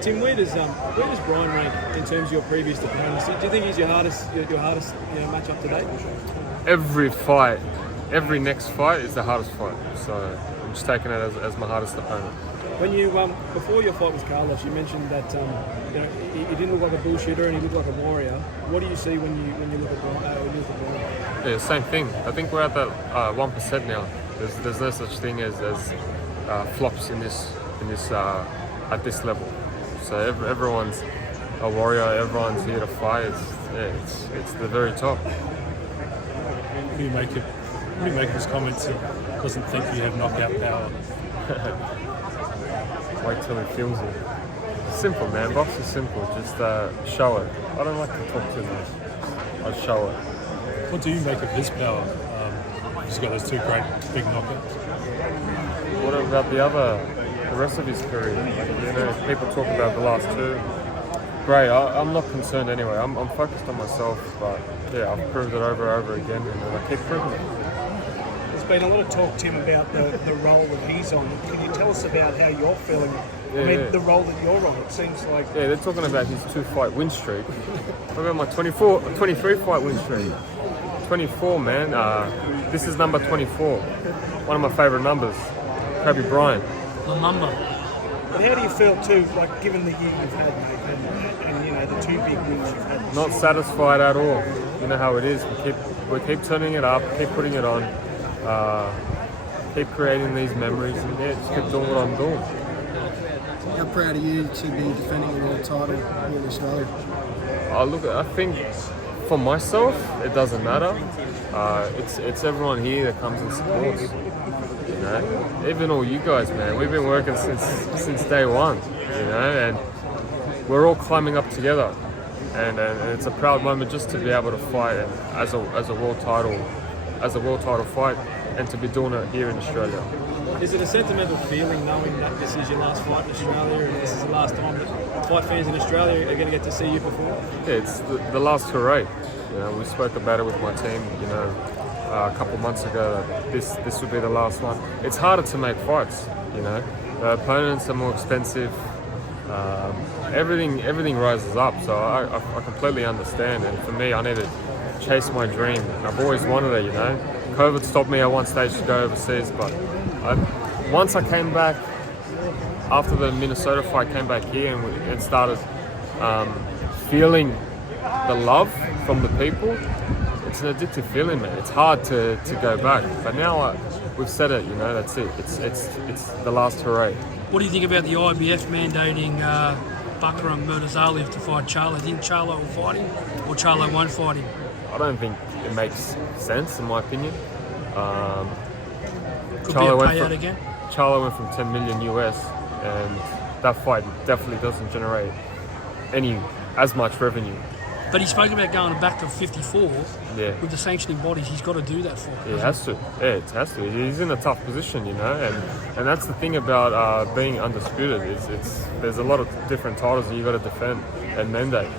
Tim, where does Brian rank in terms of your previous opponents? Do you think he's your hardest match up to date? Every fight, every next fight is the hardest fight. So I'm just taking it as my hardest opponent. When you before your fight with Carlos, you mentioned that he didn't look like a bullshitter and he looked like a warrior. What do you see when you look at Brian? Yeah, same thing. I think we're at that 1% now. There's no such thing as flops in this at this level. So everyone's a warrior. Everyone's here to fight. It's the very top. What do you make of his comments? He doesn't think you have knockout power. Wait till he feels it. Simple, man. Boxing's simple. Just show it. I don't like to talk too much. I'll show it. What do you make of his power? He's got those two great big knockouts. What about the rest of his career? Like, people talk about the last two. Great. I'm not concerned anyway. I'm focused on myself, but yeah, I've proved it over and over again, and I keep proving it. There's been a lot of talk, Tim, about the role that he's on. Can you tell us about how you're feeling? The role that you're on. It seems like... Yeah, they're talking about his 2-fight win streak. What about my 23-fight win streak? 24, man. This is number 24. One of my favourite numbers. Kobe Bryant. The number. But how do you feel too, like given the year you've had, and the two big wins you've had? Not satisfied at all. You know how it is. We keep turning it up, keep putting it on, keep creating these memories, and yeah, just keep doing what I'm doing. How proud are you to be defending a world title here in Australia? I think for myself, it doesn't matter. It's everyone here that comes and supports. You know, even all you guys, man. We've been working since day one. You know, and we're all climbing up together. And it's a proud moment just to be able to fight as a world title fight, and to be doing it here in Australia. Is it a sentimental feeling knowing that this is your last fight in Australia and this is the last time that fight fans in Australia are going to get to see you perform? Yeah, it's the last hooray. You know, we spoke about it with my team. You know, a couple months ago that this would be the last one. It's harder to make fights. You know, the opponents are more expensive. Everything rises up. So I completely understand. And for me, I need to chase my dream. And I've always wanted it. You know, COVID stopped me at one stage to go overseas, but once I came back, after the Minnesota fight, came back here and started feeling the love from the people. It's an addictive feeling, man. It's hard to go back. But now we've said it, you know, that's it. It's the last hooray. What do you think about the IBF mandating Bakr and Mendoza to fight Charlo? Think Charlo will fight him or Charlo won't fight him? I don't think it makes sense, in my opinion. Could be a payout again. Charlo went from 10 million US, and that fight definitely doesn't generate as much revenue. But he spoke about going back to 54 with the sanctioning bodies. He's got to do that for it. He has to. Yeah, it has to. He's in a tough position, you know, and that's the thing about being undisputed is there's a lot of different titles that you got to defend and mandate.